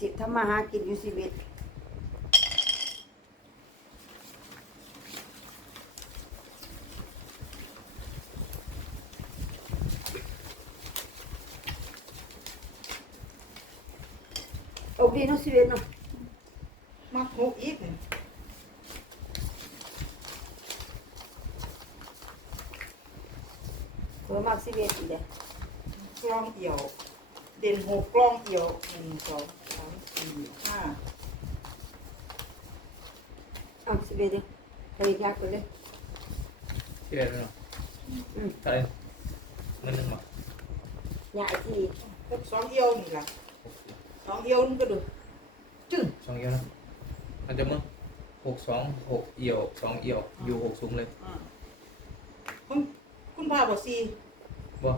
สิทำมาหากินอยู่สิเบ็ดโอ้ดีเนาะสิเบ็ดเนาะมาหกอีกนี่เพิ่มมากสิเบ็ดอีกเด้อกล้องเอี่ยว เด่นหกกล้องเอี่ยวหนึ่งสองสามสี่ห้า เอ้าสิเบ็ดเด้อไปยากไปเลยที่เรียนเนาะอืมอะไรเงินหนึ่งหรอใหญ่ที่หกสองเอี่ยวนี่ล่ะสองเอี่ยวนี่ก็ดูจึ้งสองเอียวนะมันจะมึงหกสองหกเอี่ยวสองเอี่ยว อยู่หกสูงเลยอ่าคุณคุณพาบอกซีว่า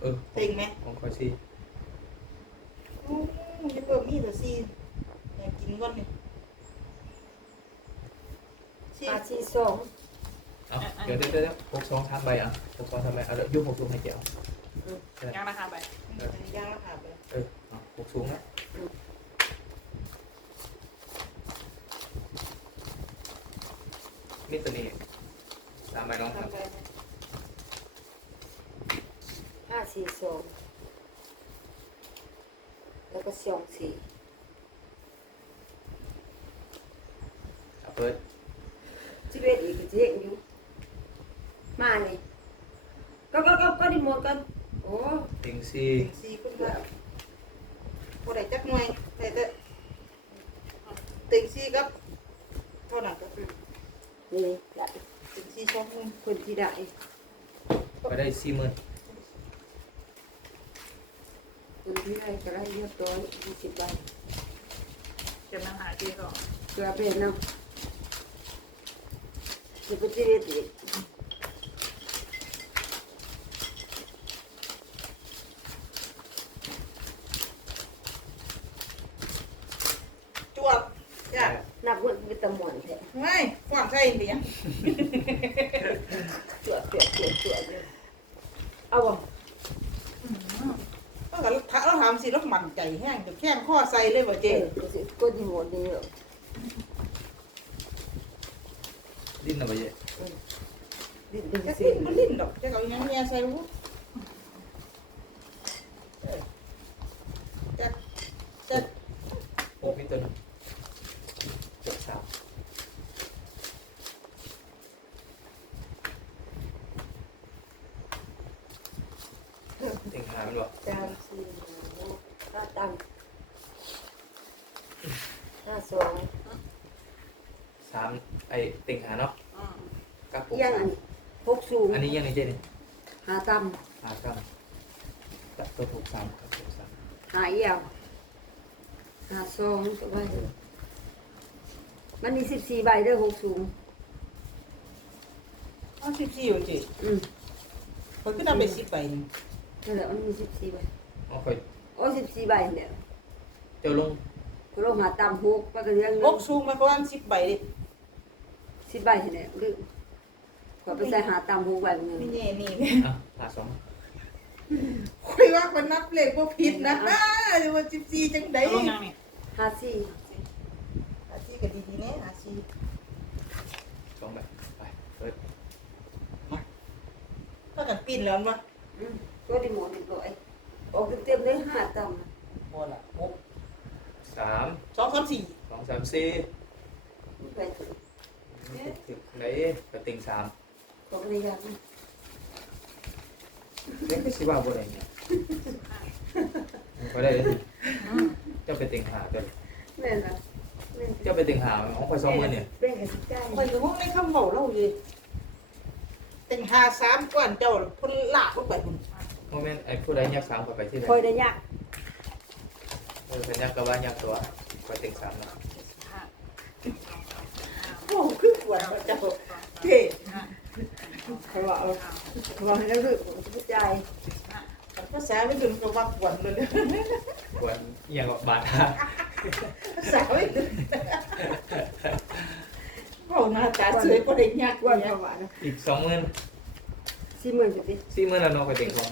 เออเต็งไหมของคอยซี่โอ้ยจะเปิดมีแต่ซีอยากกินก่อนนี่ ซีอาชีสองเอาเดี๋ยวเดี๋ยวเดี๋ยวหกสองทำใบอะหกสองทำใบเอาเดี๋ยวอยูหกสูงให้เกี่ยวย่างราคาไปย่างแล้วค่ะไปเออเอาหกสูงนะนี่ตัวนี้ตามใบน้องททำไปห้าสี่สองแล้วก็สองสี่ำเอาเปิด สิเบ็ดอีกก็สิเห็นอยู่มานี่ก็ก็ก็ก็ดิหมดกันโอ้ติงซี่เต็งซีคุณพาพอได้จักหน่วยได้แต่เต็งซีครับเท่านั้นก็คือนี่ได้เต็งซีสองหมื่นคนที่ได้ไปได้สี่หมื่นคนที่ได้ก็ได้เรียบร้อยยี่สิบใบเก็บน้ำหาจีก่อนเกลือเป็นเนาะจะไปที่เรียดอีก จวบจ้ะ นับเงินไปตะหมวนแท้ ไม่ฟอนใส่เดียง จวดจวดจวดจวดเลยเอาบ่ ก็ถ้าเราถามสิเราหมั่นใจแห้งจะแข้งข้อใส่เลยว่า เจ๊ เจ๊ ก็สิก็ดีหมดนี่เนาะ ดิ้นเอาไปเยอะ ดิ้นดิ้นจะสิกินมันลิ้นดอกจะเอาอย่างเงี้ยใส่รู้จะจะ หกนี่ตัวหนึงเจ็ดสามติงหามันบอก จานสี่ห้าตังห้าสอง สามไอติงหาเนาะกับหก ยัง สา อั ม นหกสูง อันนี้ยังไงเจนี่ หาต่ หากับกับตัวหกสามกับหกสามำหาเอี่ยว หาสองก็ได้มันมีสิบสี่ใบเด้อหกสูงเอาสิบสี่อยู่เจ๊อืมมันขึ้นเอาไปสิบใบนี่นั่นแหละมันมีสิบสี่ใบเอาไปโอ้สิบสี่ใบเนี่ยเจ้าลงก็ลงหาตามหกไปกันเรื่องหกสูงมาประมาณสิบใบดิสิบใบเนี่ยลืมก็ไปใส่หาตามหกใบเงินไม่แน่นี่อะหาสองคุยว่าคนนับเลขว่าผิดนะหรือว่าสิบสี่จังไดเอาลงยังนี่ ห้าสี่หาสี่ก็ดีๆแน่หาสี่สองแบบไปเปิดถ้ากันปีนแล้วมั้ยอืมก็ดีหมดเรียบร้อยออกเต็มๆเลยห้าตามบ่ละหกสามสองสามสี่สองสามสี่ไปถึงถึงไหนกับติงสามก็ไม่ได้ยากนะเล็กก็สิว่าบ่ได้เนี่ยก็ได้เลย เจ้าไปติงหาเจ้าแม่นนะแม่นเจ้าไปติงหาของคอยสองหมื่นเนี่ยแบ่งกันสิใจคอยอยู่ห้องในคำเบาเล่าเลยเป็นหาสามก้อนเจ้าพ่นลากลงไปพุ่นโมเมนต์ไอ้ผู้ใดยักสามก็ไปที่ไหนคอยได้ยากเออเป็นยักษ์ก็ว่ายักษ์ตัวไปติงสามนะห้าโอ้คือปวดว่าเจ้าเท่ห้าคอยว่าเอาคอยว่าให้ได้รู้ผมจะใจห้าภาษาไม่ถึงก็ว่าปวดเลยค วรเอียงกับบาทาภาษาไม่ถึงเขาหน้าตาสวยก็ได้ยากว่าว่าเขาเนี่ยว่านะอีกสองหมื่นสี่หมื่นจุดดิสี่หมื่นแล้วเนาะไปติงของ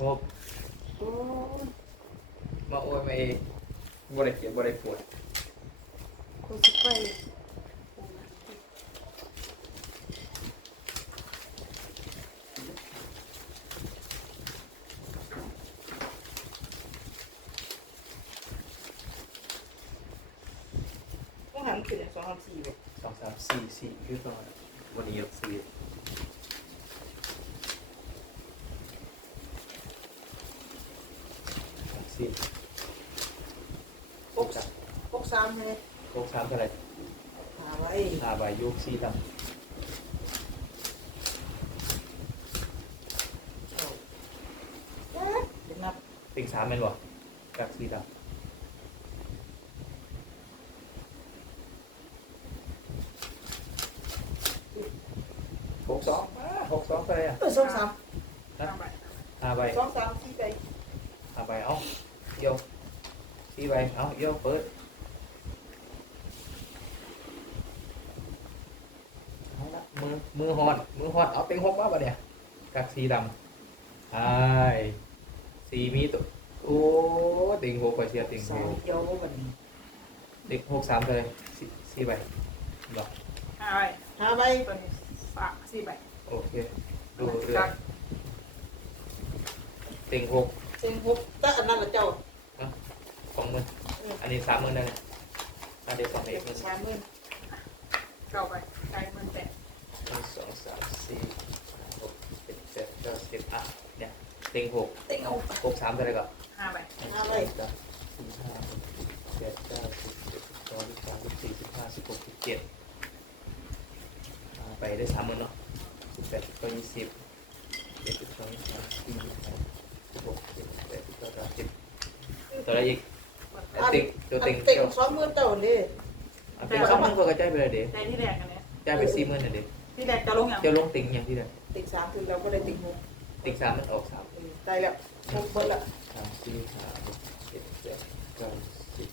หก โอ้ย มาโอ้ยมาเองบ่ได้เจ็บบ่ได้ปวด คนสิไป ต้องหันขึ้นสองสามสี่เลยสองสามสี่สี่คือตอนวันนี้ยกสี่สามสี่หกหกสามเลยหกสามเท่าไหร่หาไว้ห้าใบยกสี่ต่เดี๋ยวนับำติงสามเป็นบ่กักสี่ต่ำหกสองอ่าหกสองเท่า ไหร่อะเออสองสามห้าใบห้าใบสองสามสี่ไปห้าใบเอาโยกสี่ใบเอาโยกเปิดเอาละมือมือหอนมือหอนเอาเต็งหกมาปะเนี่ยกักสีดำไอ้ายสีมีตัวโอ้เต็งหกไปเชียร์เต็งหสามกเดียววันนี้เต็งหกสามเลยสี่สี่ใบบอกห้าใบหาใบตัวนี้สามสี่ใบโอเค ดูเรื่องเต็งหกเซ็งหกแต่อันนั้นละเจ้าสองหมื่นอันนี้สามหมื่นได้เลยอันเดียวสองเอกหมื่นสามหมื่นเก้าใบใจหมื่นแปดหนึ่งสองสามสี่ห้าหกเจ็ดแปดเก้าสิบอะเนี่ยเต็งหกเต็งเอาหกสามเท่าไหร่ก่อน ห้าใบหนึ่งสองสามสี่ห้าหกเจ็ดเก้าสิบสิบเอ็ดสิบสองสิบสามสิบสี่สิบห้าสิบหกสิบเจ็ดอ่าไปได้สามหมื่นเนาะสิบแปดสิบเก้ายี่สิบเจ็ดสิบสองสามสี่ห้าหกเจ็ดแปดสิบเก้าสามสิบตัวอะไรอีกตัวติงตัวอัตินงต็งเจ้าสองหมื่นเจ้าเลยอะติงสองหมื่นก็กระจายไปเลยเดี๋ยวใจที่แรกกันเนี้ยจ่ายไปสี่หมื่นน่ะเดี๋ยวที่แรกจะลงอย่างเจ้าลงติงอย่างที่ไหนเต็งสามถึงแล้วก็ได้เต็งหกติงสามมันออกสามได้แล้วหกเบิดละสามสี่ห้าหกเจ็ดแปดเก้าสิบ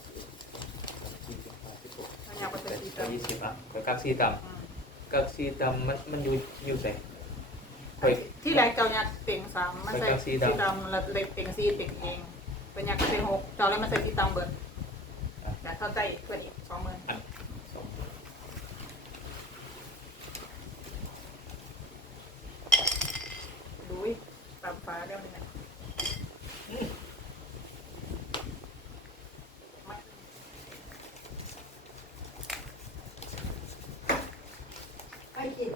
สามสี่สิบห้าสิบหกมันอยากไปแปเป็นดสี่เก้ายี่สิบอะไปกักซีต่ำกักซีต่ำมันมันอยู่อยู่ไหน คอยที่แรกเจ้าเนี่ยเต็งสามมันใส่สีดำแล้วเล็กเต็งสี่เต็งเองเป็นอยากเป็นหกเจ้าแล้วมันใส่สีดำเบิร์ดแต่เข้าใจเพื่อนอีกสองหมื่นสองดูยตามฟ้าเรื่องนี้นะไม่ ไปกิน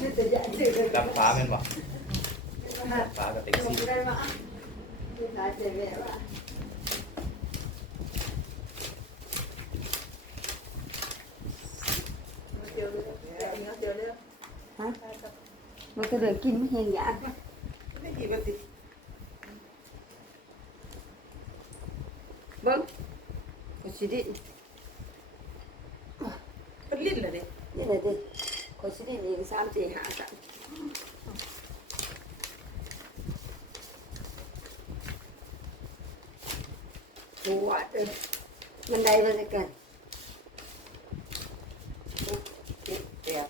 นี่จะใหญ่สิเลย ดำฟ้าแม่นบ่ฟ้ากับติงลงซีได้มานี่สายเจ็บแม่ว่าเดียวเลยเดียวเลยฮะมันก็เลยกินไม่เห็นยากไม่กี่วันติเบิ้งก็สิดิเป็นลิ้นเลยดินี่แหละดิก็สิดิอีกสามสี่ห้าสาม หัวเด้อมันได้แล้วกันเจ็ดแปด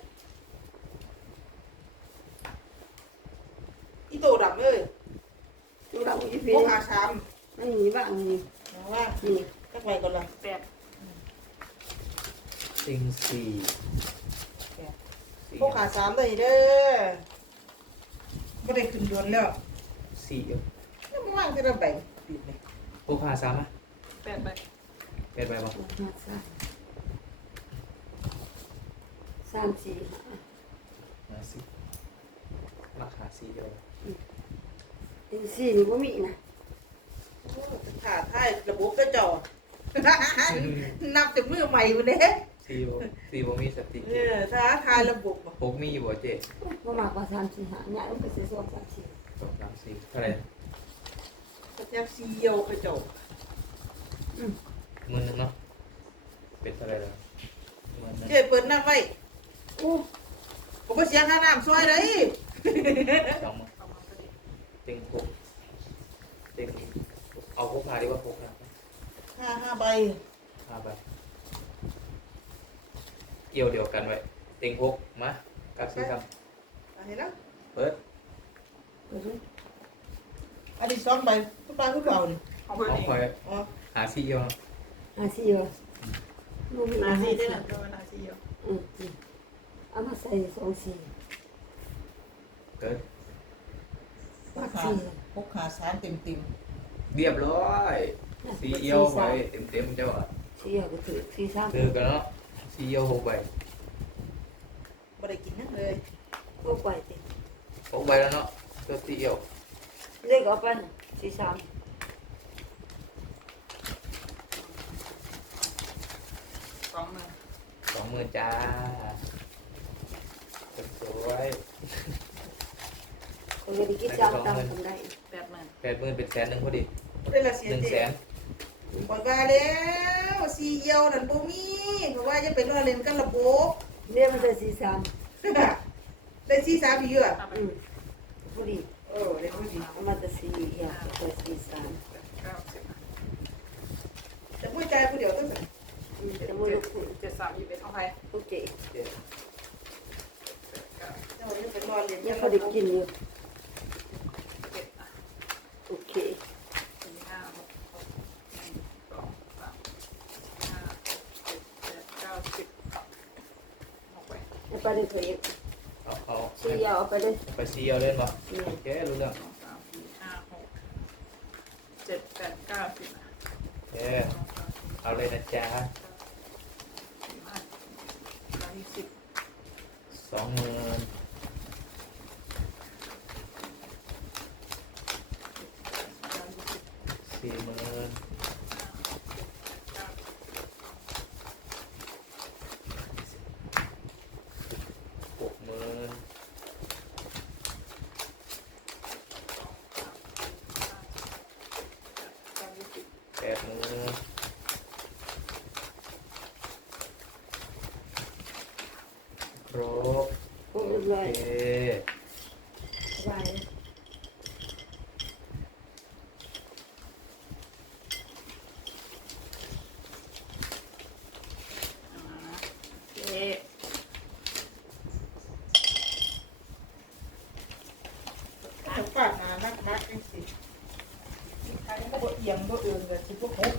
อีโตดำเลยตัวเราอีพพีวกหาสามมันมีบ้างนี่นะว่านี่จักไว้ก่อนละแปดติงสี่สี่พวกหาสามเลยเด้อไม่ได้ขึ้นดวนแล้วสี่เอียวแล้วมันว่างที่ระแบ่งปิดเลยหกห้าสามอะ แปดใบเป็นไปบ่สามสี่ห้ามาสิราคาสี่เดียวอีสี่นี่ว่ามีนะถ่าท้ายระบบก็จอ นับจากมือใหม่วันนี้สี่บ่สี่บ่มีสติเออท้าทายระบบหกมีอยู่บ่เจ๊ว่ามากกว่าสามสี่ห้าเนี่ยต้องไปซื้อสองสามสี่สองสามสี่เท่าไหร่ก็จะซีเอียวก็จอ หมื่นหนึงเนาะเป็นเท่าไหร่แล้วหมื่นหนึงเจ๊เปิดน้ำไว้โอ้ผมก็เสียค่าน้ำซอยเลยสองหมื่นประมาณก็ดีเต็งหกเต็งเอาหกพาดีกว่าหกนะห้าห้าใบห้าใบเกี่ยวเดียวกันไว้เต็งหกมากักซี่ทำเห็นนะเปิดอันนี้สองใบทุกใบทุกเก่านี่ของเพื่อนเอาเองคอยอ๋อ หาซีเอียวอาซีเหรอลูกนานาซีซีได้ได้หหนึ่นึ่งโดนนาซีอยู่อืมอืมเอามาใส่สองสีเกิดปักขาสีพกขาสามเต็มเต็มเรียบร้อยซีเอียวไปเต็มเต็มๆเจ้าอะสีเหรอก็ถือสีสามคือกันเนาะซีเอียวหกใบบ่ได้กินนั่นเลยก็ไปติหกใบแล้วเนาะตัวซีเอียวเล็กเอาไปน่ะสีสาม สองหมื่น ส องหมื่นจ้าสวยคนจะได้กินจ้างตามทำได้แปดหมื่นแปดหมื่นเป็นแสนหนึ่งพอดีได้ละเสียหนึ่งเจ็แสนบอกว่าแล้วซีเอียวนั่นบ่มีเพราะว่าจะเป็นว่าเล่นกันระบบเนี่ยมันจะสีสามได้ซีสามอีกเยอะเอาไปอืมพอดีเออได้พอดีเอามาจะสีเอียวจะสีสามเก้าสิบแต่ผู้ใจผู้เดียวต้อง ใส่อืมจะมือลูกคุณเจ็ดสามยี่สิบเอ็ดของใครโอเคเจ็ดเก้าเจ้ายังเป็นนอนเด็กยัยนเขาได้กินอยู่เจ็ดอะโอเคสี่ห้าหกหกหนึ่งสองสามห้าหกเจ็ดแปดเก้าสิบหกไปเอาไปเลยเถอะเอาเอาสีเอียวเอาไปเลยไปซีเอียวเล่นป่ะเนี่ยโอเครู้เรื่องสองสามสี่ห้าหกเจ็ดแปดเก้าสิบโอเคสองสามสี่เอาเลยนะจ๊ะ สี่ห้าเก้ายี่สิบ สองหมื่น เก้ายี่สิบ สี่หมื่นหกหมื่นแปดหมื่นครบ พวกเรียบ โอ ร้อย เค ไว้ เอ๊ะ ถ้าฟาดมานักมักจังสิใครก็บ่เอียงบ่เอืองเลยสิพวกหก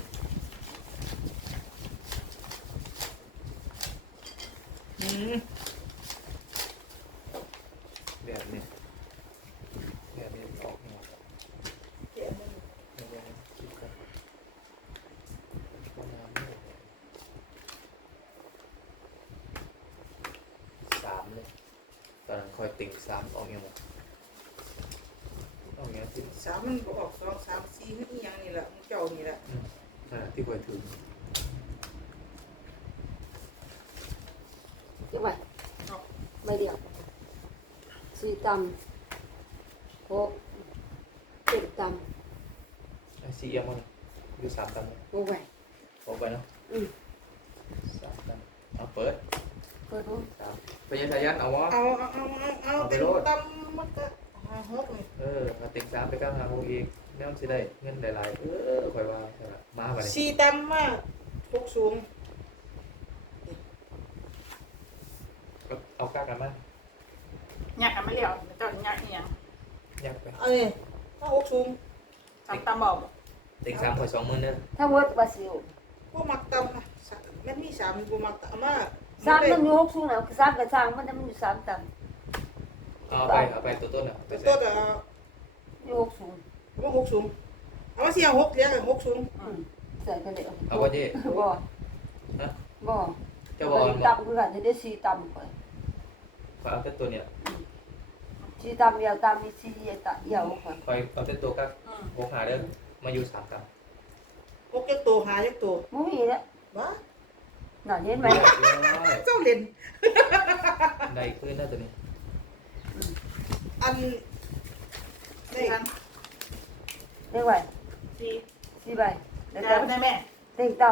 อืมแบบนี้แบบนี้ออกเนี่ย เจ็บมือ ไม่ได้คิดก่อนว่าน้ำไม่ได้สามเลยต อนนั้นคอยติ่งสามออกยังไงออกยังที่สามมันก็ออกสองสามสี่นี่อีหยังนี่แหละมึงเจ้านี่แหละอ่าที่คอยถึงเก็บไว้ใบเดียวสีตำหกเจ็ดตไอ้ซีเอ็มมันอยู่สามตันเลยำโอ้ไว้ออกไปเนาะอืมสามตันเอาเปิด เปิดดูสามไปยังทายันเอาวะเอาเอาเอาเอาเอาเป็นตำมันก็หาหกเลยเออมาติ่งสามไปก้าวหาโมอีกแม่ต้องสิได้เงินหลายๆเออคอยว่าใช่ไหมมาไปเลยสี่ตำมาพกสูงเอาก้ากันมายักกันไม่เลี้ยวเจ้ายักเอียงอยากไปเอันนี้ถ้าหกสูงทำตามบอกติ่งสามคอยสองหมื่นเด้อถ้าเวิร์ดว่าสิวพวกมักตำนะสามมันมีสามกูมักตำมา สามมันอยู่หกสูงแล้วสามกับสามมันจะมันอยู่สามตเอาไปเอาไปตัวต้นอะไปเป็นใส่ตัวแต่เอาำอยู่หกสูงว่าหกสูงเอามาเสียหกเสียกันหกสูงอืมใส่กันเลยเอาว่าเจ๊บ่ฮะบ่เจ้าบอลบอกตำคือกันจะได้สีตำก่อนคอยเอาแต่ตัวเนี่ยสีตำเดียวตำมีสีเดียวตำเดียวก่อนคอยเอาแต่ตัวก้าอืมหกหาเด้อมาอยู่สามตันหกยักตัวหายักตัวมุ้ยแล้วว้า น่ะเห็นไหมเจ้าเล่นได้ขึ้นน่าตัวนี้อันสี่นี่พันเรียกไว้สี่สี่ใบแล้วแต่ก็ไม่ได้แม่เต็งต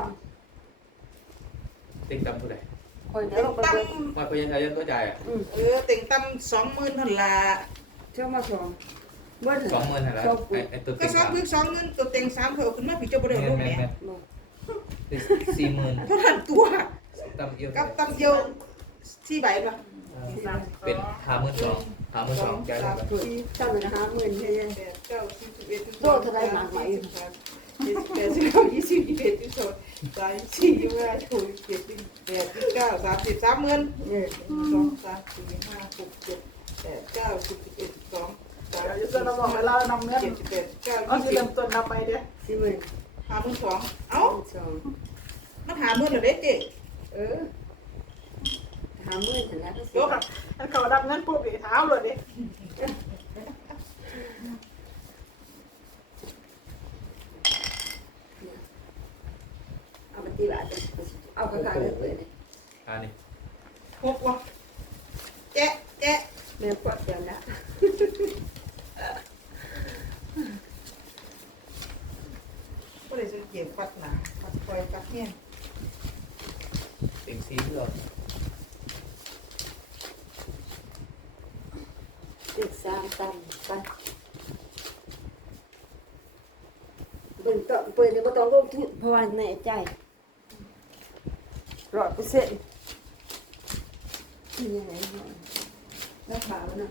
ติ่งตำเท่าไหร่ำคนเดียเต็วงลงไปตั้เบิมดมาพยัญชนะยันก็จ่ายอะอืมเออเต็งตั้มสองหมื่นเท่าละเชื่อมาสองเบิดสองหมื่นหันละไอ้ไอ้ตัวก็ติ่งสองสามพึ่งสองเงินตัวเต็งสามเขาเอาขึ้นมาพี่เจ้าบ่ได้แม่เอานลู กแม่นแม่แม่นบ่สี่หมื่นเท่านั้นตัวตำเอียวกับตั้มเดียวสี่ใบป่ะเป็นห้าหมื่นสองหามือสองใจแล้วกันถูกตั้งเลยห้าหมื่นใช่ไหมแปดเก้าสิบสิบเอ็ดสิบสโลองเท่าไรหมากไหมสิบสามยี่สิบแปดสิบเก้ายี่สิบยี่สิบเอ็ดยี่สิบสองสามสี่ยี่สิบห้าหกสิบเจ็ดสิบแปดสิบเก้าสามสิบสามหมื่นเนี่ยหนึ่งสองสามสี่ห้าหกเจ็ดแปดเก้าสิบสิบเอ็ดสิบสองสามเดี๋ยวสี่จะเราบอกเวลาเรานำเงินเจ็ดสิบแปดสิบเก้าเอายี่สิสิบเริ่มต้นนับไปเด้อสี่หมื่น ห้าหมื่นสองเอ้าสองมันหาหมื่นเหรอเด็กเจ๊เออห้าหมื่นเห็นแล้วก็โยกอะถ้าเขารับเงินปุ๊บเดี๋ยวเท้าเลยดิเอาไปตีบาทเอากระกาเลยเลยอันนี้หกวะแจ๊ะแจ๊ะแม่ปวดเดียวนะ ก็เลยจะเก็บปัดหนาปัดปล่อยปัดเนี่ยเต็งซีเพื่อเด็กสามตันไปเบิ่งต่อเปิดเดี๋ยวก็ต้องลงทุนเพราะว่าแน่ใจร้อยเปอร์เซ็นต์นี่ยังไงราคามันนะ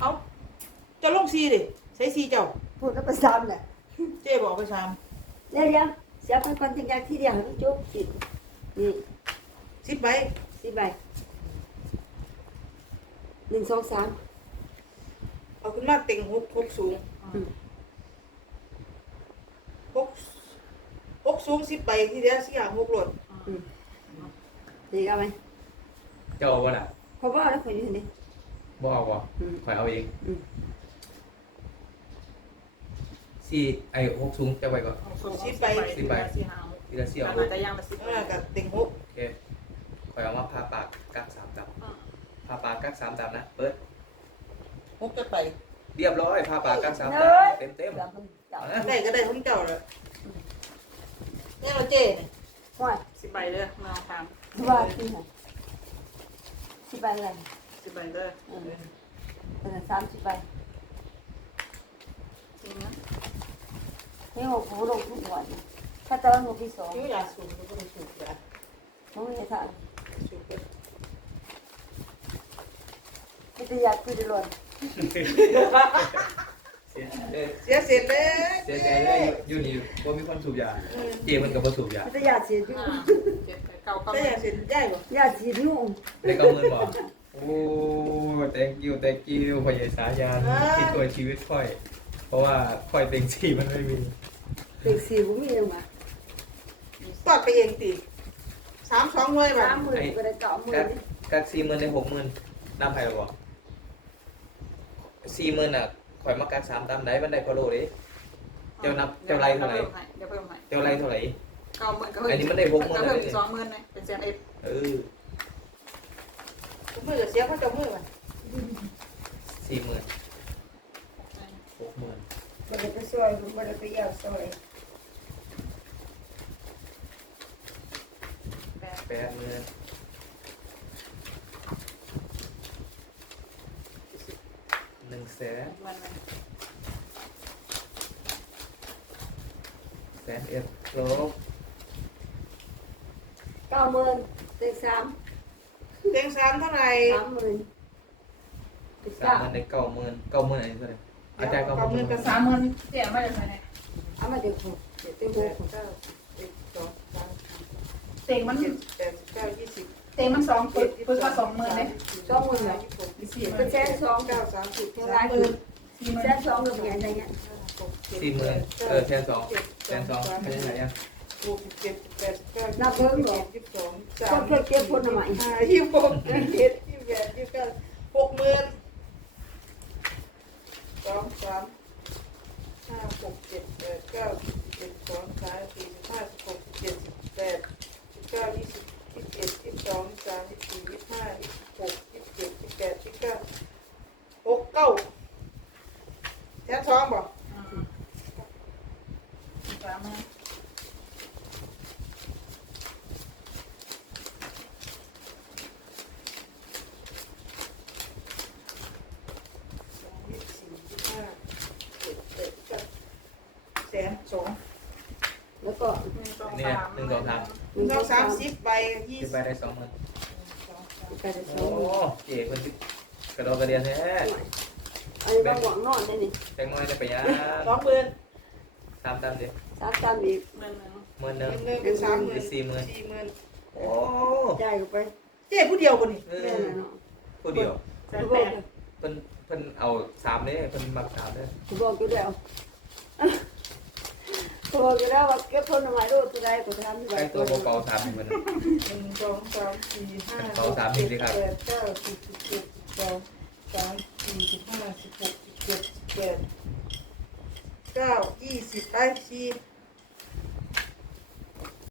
เอ้าจะลงซีดิใช้ซีเจ้า พูดแล้วไปซ้ำแหละเจ๊บอกไปซ้เดี๋ยวเดี๋ยวเสียไปก่อนถึงอย่างที่เดียวให้จบสินี่ำสิบใบสิใบหนึ่งสองสามเอาขึ้นมาเต็งหกหกสูงหกหกสูงสิบใบที่เดียวสี่หางหกหลดดีกันไหมเจ้าเอาวะน่ะเขาบอกแล้วคนอยู่นี่บ่เอาบ่อืม ข่อยเอาเองอืม สี่ไอ้หกสูงจะไปก่อนสิบใบสิบใบ สี่ห้าทีละสี่แต่เอาน่าจะยังละสิบเออกับเต็งหกโอเคข่อยเอามาพาปากกักสามดำพาปากกักสามดำนะ เปิด หกจะไปเรียบร้อยพาปากกักสามดำเต็มเต็มเดี๋ยวมันจับเอานะได้ก็ได้ทั้งเจ้าเลยนี่เราเจ๊เนี่ยว่าสิบใบเด้อมาทางว่าที่ไหนสิบใบอะไรสิบใบเด้ออืมเป็นสามสิบใบจริงนะ นี่หกหูลงทุกวันถ้าตอนหกที่สองคิ้วยาสูงก็ไม่สูงยาน้องเฮทานสูงไปพิทยาคุยดลวนเสียเอ้ยเสียเสร็จเลยเสียใจเลยอยู่นี่ว่ามีคนสูบยาเจมันกับบ่สูบยาพิทยาเสียยุ่อ่าเจ็ดเก้าเก้าได้เสร็จได้บ่ยาเสียยุ่งได้เก้าหมื่นบ่โอ้ thank you thank you พ่อใหญ่สายันที่ช่วยชีวิตค่อย เพราะว่าค่อยเต็งสี่มันไม่มี เด็กสี่ผมมีเองมาตอดไปเองตีสามสองหน่วยแบบสามหมื่นก็ได้เก้าหมื่กันกกักสี่หมื่นได้หกหมื่นน้ำไผ่บ่สี่หมื่นอะข่อยมากักสามตามได้มันได้พอโลเลยเจ้านับเจ้าไรเท่าไหร่เดี๋ยวเพิ่มให้เจ้าไรเท่าไหร่เก้าหมื่นก็อันนี้มันได้หกหมื่นเพิ่เลมยอีกสองหมื่นเลยเป็นแสนเอ็ดเออมือเสียเขาจะมือมันสี่หมื่นหกหมื่นบ่ได้ไปซอยบ่ได้ไปยาวซอย แปดแปดหมื่นหนึ่งแสนมันเลยแสนเอ็ดลบเก้าหมื่นเด็กสามเต็งสามเท่าไหร่สามหมื่นเป็นสามเก้าหมื่นได้เก้าหมื่นเก้าหมื่นอันนี้เท่าไหร่อาจารย์เก้าหมื่นกับสามหมื่นเจ๊ไม่ได้ใช่ไหมเอามาเด็กหกเด็กเต็มแปหดกเก้าสิบสองสาม เต็งมันเจ็ดแปดเก้ายี่สิบเต็งมันสองปึ๊บปึ๊บก็สองหมื่นเลยสองหมื่นเหรอยี่สิบหกมีสี่หเป็มื่นนแสนสองเก้าสามสิบยังสาไงมหมื่นสี่หมื่นแสนสองกับเงี้ยอะไรเงี้ยสี่หมื่นเออแสนสองแสนสองไม่ใช่ไหนยังหกสิบเจ็ดสิบแปดสิบเก้านับเพิ่มเหรอยี่สิบสองสาคมนเคยเก็บคนใหม่ห้ายี่สิบหกยี่สิบเจ็ดยี่สิบแปดยี่สิบเก้าหกหมื่นสองสามห้าหกเจ็ดแปดเก้าสิบเจ็ดสองสามสี่สิบห้าสิบหกสิบเจ็ดสิบแปดสิบเก้ายี่สิบยี่สิบเอ็ดยี่สิบสองยี่สิบสามยี่สิบสี่ยี่สิบห้ายี่สิบหกยี่สิบเจ็ดยี่สิบแปดยี่สิบเก้าหกเก้าแค่ท้องบ่ สามหมื่น ยี่สิบสี่ยี่สิบห้าเจ็ดแปดเก้าแสนสอง แล้วก็ หนึ่งสองเนี่ยสามหนึ่งสองสามหนึ่งสองสามสิบใบยี่ที่สิบไปได้สองหมื่นสองสามกระเด็นสโอ้องเจ๊เพิ่นสิกระดอกกระเดียนแท้อันนี้บางหวังนอนได้นี่แตงน้อยได้ไปยังสองหมื่นตามตามเด้สามตามอีกเงินหนึ่งหมื่นหนึงเงินเป็นสามหมื่นเป็นสี่หมื่น สี่หมื่นโอ้จ่ายเข้าไปเจ๊ผู้เดียวคนนี้เอแม่อน่ะเนาะผู้เดียวแสนแปดเพิ่นเพิ่นเอาสามเด้เพิ่นมักสามเด้กูบอกอยู่แล้ว กูบอกอยู่แล้วว่าเก็บผลไม้รูดตัวใดกูทำที่ใกล้ตัวเบาๆสามหมื่นหนึ่งสองสามสี่ห้าสองสามสี่สิครับ แปดเก้าสิบสิบเจ็ดสิบสองสามสี่สิบห้าสิบหกสิบเจ็ดสิบแปดเก้ายี่สิบไปสี่